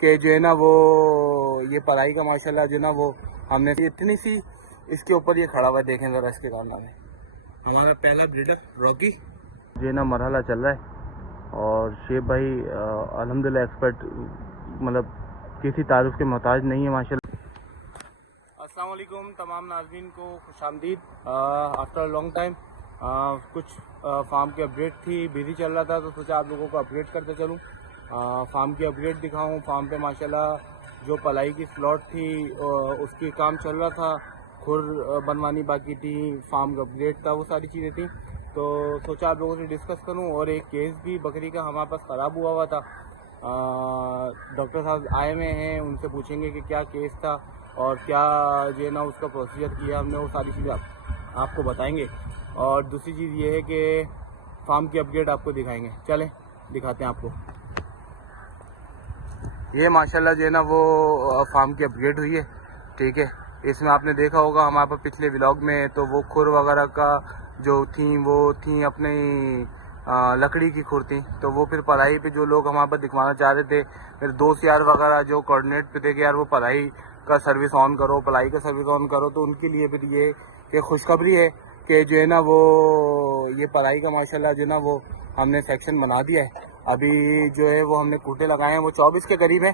कि जो है ना वो ये पढ़ाई का माशाल्लाह जो ना वो हमने इतनी सी इसके ऊपर ये खड़ा हुआ है। देखें ज़रा इसके कारनामे। हमारा पहला ब्रीडर रॉकी जो है ना मरहला चल रहा है और शेब भाई अल्हम्दुलिल्लाह एक्सपर्ट, मतलब किसी तारुफ के मोहताज नहीं है माशाल्लाह। अस्सलाम वालेकुम तमाम नाज़रीन को खुशामदीद। आफ्टर लॉन्ग टाइम कुछ फार्म की अपडेट थी, बिजी चल रहा था तो सोचा आप लोगों को अपडेट करते चलूँ। फार्म की अपडेट दिखाऊँ। फार्म पे माशाल्लाह जो पलाई की स्लॉट थी उसकी काम चल रहा था, खुर बनवानी बाकी थी, फार्म का अपग्रेड था, वो सारी चीज़ें थी। तो सोचा आप लोगों से डिस्कस करूं। और एक केस भी बकरी का हमारे पास ख़राब हुआ था। डॉक्टर साहब आए हुए हैं, उनसे पूछेंगे कि क्या केस था और क्या जो है ना उसका प्रोसीजर किया हमने, वो सारी चीज़ें आपको बताएंगे। और दूसरी चीज़ ये है कि फार्म की अपग्रेड आपको दिखाएंगे। चलें दिखाते हैं आपको। ये माशाल्लाह जो है ना वो फार्म की अपग्रेड हुई है, ठीक है। इसमें आपने देखा होगा हमारे पास पिछले व्लॉग में, तो वो खुर वगैरह का जो थी वो थी अपनी लकड़ी की खुर थी। तो वो फिर पढ़ाई पे जो लोग हमारे पास दिखवाना चाह रहे थे, मेरे दोस्त यार वगैरह जो कोऑर्डिनेट पे थे कि यार वो पढ़ाई का सर्विस ऑन करो, पढ़ाई का सर्विस ऑन करो, तो उनके लिए फिर ये कि खुशखबरी है कि जो है ना वो ये पढ़ाई का माशाल्लाह जो ना वो हमने सेक्शन बना दिया है। अभी जो है वो हमने कूटे लगाए हैं, वो 24 के करीब है।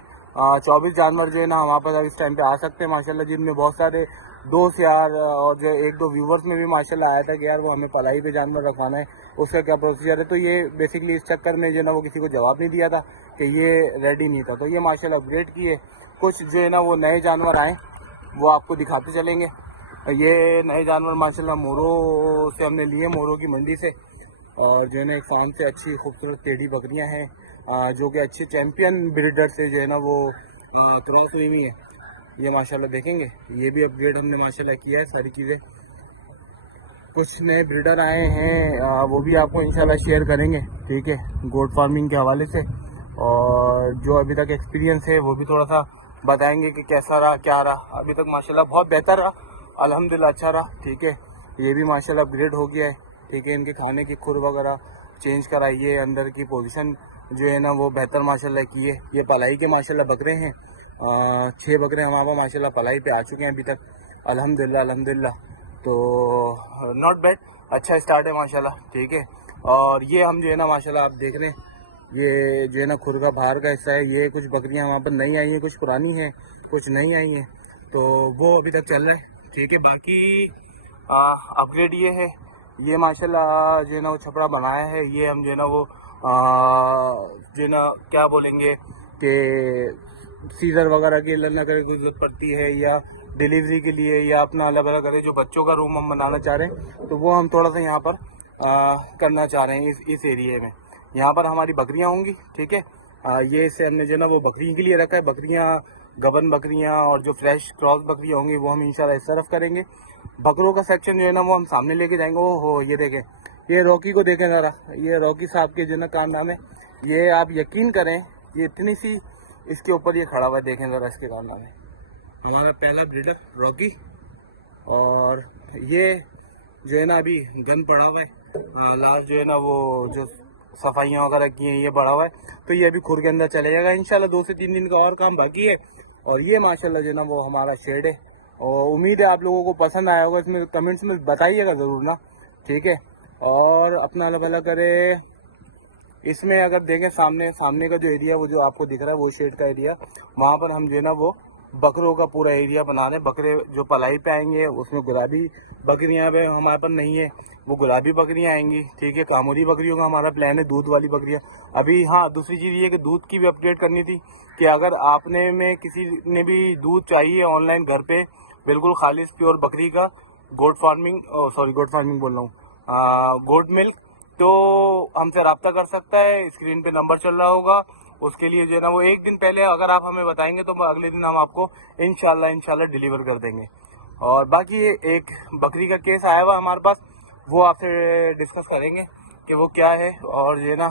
24 जानवर जो है ना हमारे पास इस टाइम पे आ सकते हैं माशाल्लाह, जिनमें बहुत सारे दोस्त यार और जो एक दो व्यूवर्स में भी माशाल्लाह आया था कि यार वो हमें पलाई पे जानवर रखवाना है, उसका क्या प्रोसीजर है। तो ये बेसिकली इस चक्कर में जो ना वो किसी को जवाब नहीं दिया था कि ये रेडी नहीं था, तो ये माशाल्लाह अपग्रेड किए। कुछ जो है ना वो नए जानवर आए, वो आपको दिखाते चलेंगे। ये नए जानवर माशाल्लाह मोरों से हमने लिए, मोरों की मंडी से। और जो है ना एक फार्म से अच्छी खूबसूरत टेढ़ी बकरियां हैं जो कि अच्छे चैम्पियन ब्रीडर से जो है ना वो क्रॉस हुई हुई है। ये माशाल्लाह देखेंगे, ये भी अपग्रेड हमने माशाल्लाह किया है सारी चीज़ें। कुछ नए ब्रीडर आए हैं, वो भी आपको इंशाल्लाह शेयर करेंगे, ठीक है, गोट फार्मिंग के हवाले से। और जो अभी तक एक्सपीरियंस है वो भी थोड़ा सा बताएंगे कि कैसा रहा क्या रहा। अभी तक माशाल्लाह बहुत बेहतर रहा, अल्हम्दुलिल्लाह अच्छा रहा, ठीक है। ये भी माशाल्लाह अपग्रेड हो गया है, ठीक है। इनके खाने की खुर वगैरह चेंज कराइए, अंदर की पोजीशन जो है ना वो बेहतर माशाल्लाह की है। ये पलाई के माशाल्लाह बकरे हैं, 6 बकरे हमारे पास माशाल्लाह पलाई पे आ चुके हैं अभी तक, अल्हम्दुलिल्लाह अल्हम्दुलिल्लाह। तो नॉट बैड, अच्छा स्टार्ट है माशाल्लाह, ठीक है। और ये हम जो है ना माशाल्लाह आप देख रहे हैं, ये जो है ना खुर का बाहर का हिस्सा है। ये कुछ बकरियां हमारे पास नई आई हैं, कुछ पुरानी हैं, कुछ नई आई हैं, तो वो अभी तक चल रहा है, ठीक है। बाकी अपग्रेड ये है, ये माशाल्लाह जो है ना वो छपड़ा बनाया है। ये हम जो है ना वो जो है ना क्या बोलेंगे कि सीजर वगैरह की लड़ना करे कोई जरूरत पड़ती है, या डिलीवरी के लिए, या अपना अलग अलग करे जो बच्चों का रूम हम बनाना चाह रहे हैं, तो वो हम थोड़ा सा यहाँ पर करना चाह रहे हैं इस एरिए में। यहाँ पर हमारी बकरियाँ होंगी, ठीक है। ये इसे हमने जो है ना वो बकरी के लिए रखा है। बकरियाँ गबन बकरियाँ और जो फ्रेश क्रॉस बकरियाँ होंगी वो हम इंशाल्लाह इस तरफ करेंगे। बकरों का सेक्शन जो है ना वो हम सामने लेके जाएंगे। वो हो ये देखें, ये रॉकी को देखें ज़रा, ये रॉकी साहब के जो ना कारनामे, ये आप यकीन करें, ये इतनी सी इसके ऊपर ये खड़ा हुआ है। देखें ज़रा इसके कारनामे। हमारा पहला ब्रीडर रॉकी, और ये जो है ना अभी गन पड़ा हुआ है, लास्ट जो है ना वो जो सफाइयाँ वगैरह की हैं ये पड़ा हुआ है, तो ये अभी खुर के अंदर चले जाएगा इंशाल्लाह। 2 से 3 दिन का और काम बाकी है। और ये माशाल्लाह जो है ना वो हमारा शेड है, और उम्मीद है आप लोगों को पसंद आया होगा। इसमें कमेंट्स में बताइएगा ज़रूर ना, ठीक है। और अपना अल्लाह भला करे। इसमें अगर देखें सामने का जो एरिया वो जो आपको दिख रहा है वो शेड का एरिया, वहाँ पर हम जो है ना वो बकरों का पूरा एरिया बना रहे हैं। बकरे जो पलाई पे आएंगे उसमें गुलाबी बकरियाँ पे हमारे पास नहीं है, वो गुलाबी बकरियाँ आएंगी, ठीक है। कामोदी बकरियों का हमारा प्लान है, दूध वाली बकरियाँ अभी। हाँ, दूसरी चीज़ ये कि दूध की भी अपडेट करनी थी कि अगर आपने में किसी ने भी दूध चाहिए ऑनलाइन घर पे, बिल्कुल खालिश प्योर बकरी का, गोट फार्मिंग गोट फार्मिंग बोल रहा हूँ, गोट मिल्क, तो हमसे रब्ता कर सकता है। स्क्रीन पे नंबर चल रहा होगा, उसके लिए जो है ना वो एक दिन पहले अगर आप हमें बताएंगे तो अगले दिन हम आपको इंशाल्लाह डिलीवर कर देंगे। और बाकी एक बकरी का केस आया हुआ हमारे पास, वो आपसे डिस्कस करेंगे कि वो क्या है। और जो है ना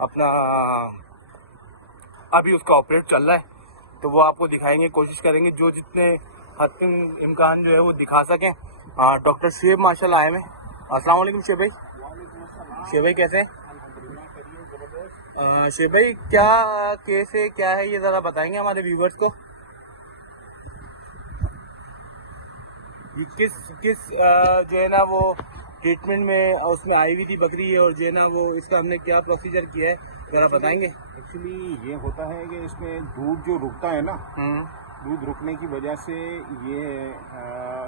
अपना अभी उसका ऑपरेट चल रहा है, तो वो आपको दिखाएंगे, कोशिश करेंगे जो जितने हद इम्कान जो है वो दिखा सकें। डॉक्टर शेब माशाल्लाह आए हैं। अस्सलाम वालेकुम शेब भाई। शेब भाई कैसे हैं? शेख भाई क्या केस है, क्या है, ये जरा बताएंगे हमारे व्यूवर्स को। ये किस जो है ना वो ट्रीटमेंट में उसमें आई हुई थी बकरी है, और जो है ना वो इसका हमने क्या प्रोसीजर किया है, जरा बताएंगे। एक्चुअली ये होता है कि इसमें दूध जो रुकता है ना, दूध रुकने की वजह से ये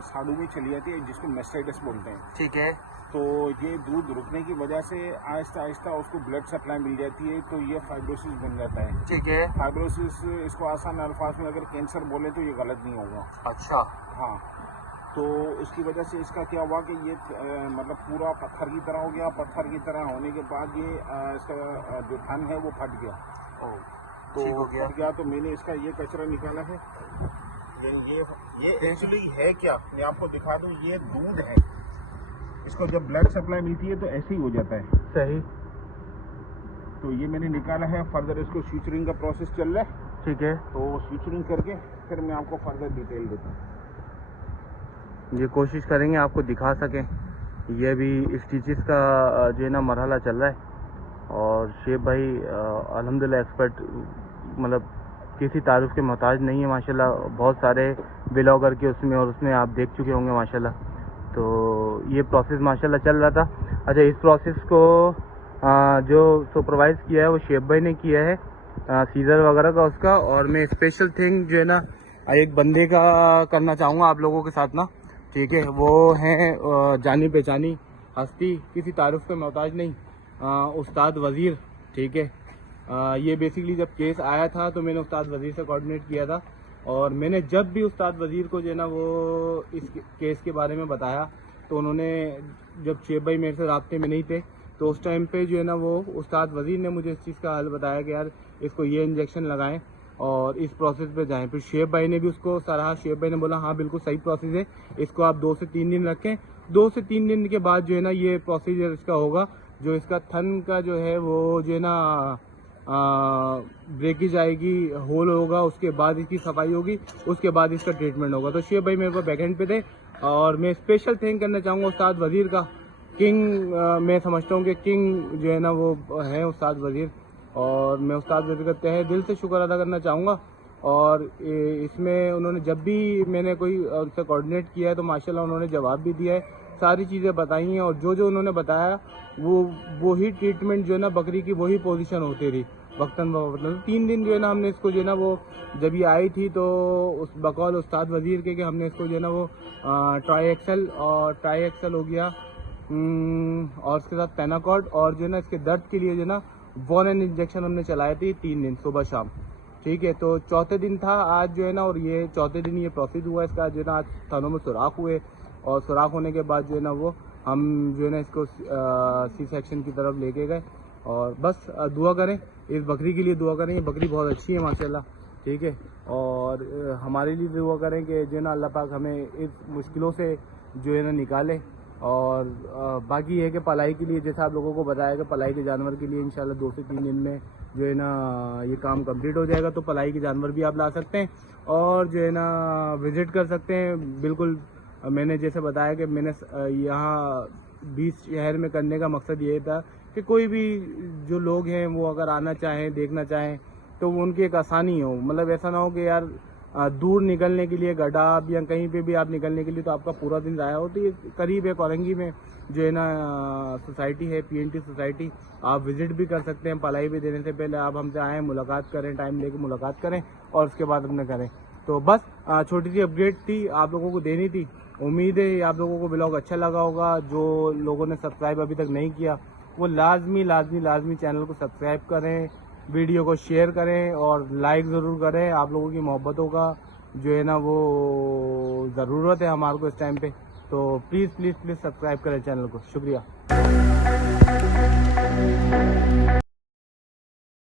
साड़ू में चली जाती है, जिसको मेस्टाइटिस बोलते हैं। ठीक है। तो ये दूध रुकने की वजह से आहिस्ता आहिस्ता उसको ब्लड सप्लाई मिल जाती है, तो ये फाइब्रोसिस बन जाता है। ठीक है। फाइब्रोसिस, इसको आसान अल्फाज में अगर कैंसर बोले तो ये गलत नहीं होगा। अच्छा। हाँ, तो इसकी वजह से इसका क्या हुआ कि ये मतलब पूरा पत्थर की तरह हो गया। पत्थर की तरह होने के बाद ये इसका जो थन है वो फट गया। तो फट गया तो मैंने इसका ये कचरा निकाला है। ये एक्चुअली है क्या, मैं आपको दिखा दूं। ये दूध है, इसको जब ब्लड सप्लाई मिलती है तो ऐसे ही हो जाता है। सही। तो ये मैंने निकाला है। फर्दर इसको स्यूचरिंग का प्रोसेस चल रहा है। ठीक है। तो स्यूचरिंग करके फिर मैं आपको फर्दर डिटेल देता हूँ। ये कोशिश करेंगे आपको दिखा सकें। ये भी स्टिचेस का जो है ना मरहला चल रहा है, और शेख भाई अल्हम्दुलिल्लाह एक्सपर्ट, मतलब किसी तारुफ के मोहताज नहीं है माशाल्लाह। बहुत सारे ब्लॉगर के उसमें और उसमें आप देख चुके होंगे माशाल्लाह। तो ये प्रोसेस माशाल्लाह चल रहा था। अच्छा, इस प्रोसेस को जो सुपरवाइज़ किया है वो शेख भाई ने किया है, सीज़र वगैरह का उसका। और मैं स्पेशल थिंग जो है ना एक बंदे का करना चाहूँगा आप लोगों के साथ ना। ठीक है, वो हैं जानी पहचानी हस्ती, किसी तारुफ के मोहताज नहीं, उस्ताद वज़ीर। ठीक है। ये बेसिकली जब केस आया था तो मैंने उस्ताद वज़ीर से कोऑर्डिनेट किया था, और मैंने जब भी उस्ताद वज़ीर को जो है ना वो इस केस के बारे में बताया, तो उन्होंने, जब शेख भाई मेरे से राब्ते में नहीं थे, तो उस टाइम पे जो है ना वो उस्ताद वज़ीर ने मुझे इस चीज़ का हल बताया कि यार इसको ये इंजेक्शन लगाएं और इस प्रोसेस पे जाएं। फिर शेख भाई ने भी उसको सराहा। शेख भाई ने बोला हाँ बिल्कुल सही प्रोसेस है, इसको आप 2 से 3 दिन रखें। 2 से 3 दिन के बाद जो है ना ये प्रोसीजर इसका होगा, जो इसका थन का जो है वो जो है ना ब्रेकेज आएगी, होल होगा, उसके बाद इसकी सफाई होगी, उसके बाद इसका ट्रीटमेंट होगा। तो शेख भाई मेरे को बैकएंड पे थे, और मैं स्पेशल थैंक करना चाहूँगा उस्ताद वज़ीर का। किंग मैं समझता हूँ कि किंग जो है ना वो है उस्ताद वज़ीर, और मैं उस्ताद वज़ीर का तहे दिल से शुक्र अदा करना चाहूँगा। और इसमें उन्होंने जब भी मैंने कोई उनसे कोऑर्डिनेट किया है तो माशाल्लाह उन्होंने जवाब भी दिया है, सारी चीज़ें बताई हैं, और जो जो उन्होंने बताया वो ही ट्रीटमेंट जो है ना बकरी की वही पोजीशन होती रही वक्तन ब 3 दिन जो है ना हमने इसको जो है ना वो जब ये आई थी तो उस बकौल उस्ताद वज़ीर के कि हमने इसको जो है ना वो ट्राई एक्सल हो गया, और उसके साथ पेनाकॉर्ड, और जो है ना इसके दर्द के लिए जो है ना वॉर्न इंजेक्शन हमने चलाए थे 3 दिन सुबह शाम। ठीक है। तो चौथे दिन था आज जो है ना, और ये चौथे दिन ये प्रोसेस हुआ इसका जो है ना। आज थनों में सुराख हुए, और सुराख होने के बाद जो है ना वो हम जो है ना इसको सी सेक्शन की तरफ लेके गए। और बस दुआ करें इस बकरी के लिए, दुआ करें। ये बकरी बहुत अच्छी है माशाल्लाह। ठीक है। और हमारे लिए दुआ करें कि जो है ना अल्लाह पाक हमें इस मुश्किलों से जो है ना निकाले। और बाकी ये है कि पलाई के लिए, जैसा आप लोगों को बताया कि पलाई के जानवर के लिए इंशाल्लाह 2 से 3 दिन में जो है ना ये काम कंप्लीट हो जाएगा। तो पलाई के जानवर भी आप ला सकते हैं, और जो है ना विज़िट कर सकते हैं। बिल्कुल मैंने जैसे बताया कि मैंने यहाँ 20 शहर में करने का मकसद ये था कि कोई भी जो लोग हैं वो अगर आना चाहें, देखना चाहें, तो वो उनकी एक आसानी हो। मतलब ऐसा ना हो कि यार दूर निकलने के लिए गडाब या कहीं पे भी आप निकलने के लिए तो आपका पूरा दिन ज़ाया हो। तो ये करीब है कोरंगी में जो है ना सोसाइटी है, PNT सोसाइटी, आप विज़िट भी कर सकते हैं। पलाई भी देने से पहले आप हमसे आएँ, मुलाकात करें, टाइम लेके मुलाकात करें, और उसके बाद अपने करें। तो बस छोटी सी अपडेट थी, आप लोगों को देनी थी। उम्मीद है आप लोगों को ब्लॉग अच्छा लगा होगा। जो लोगों ने सब्सक्राइब अभी तक नहीं किया वो लाजमी चैनल को सब्सक्राइब करें, वीडियो को शेयर करें, और लाइक ज़रूर करें। आप लोगों की मोहब्बतों का जो है ना वो ज़रूरत है हमारे को इस टाइम पे। तो प्लीज़ सब्सक्राइब करें चैनल को। शुक्रिया।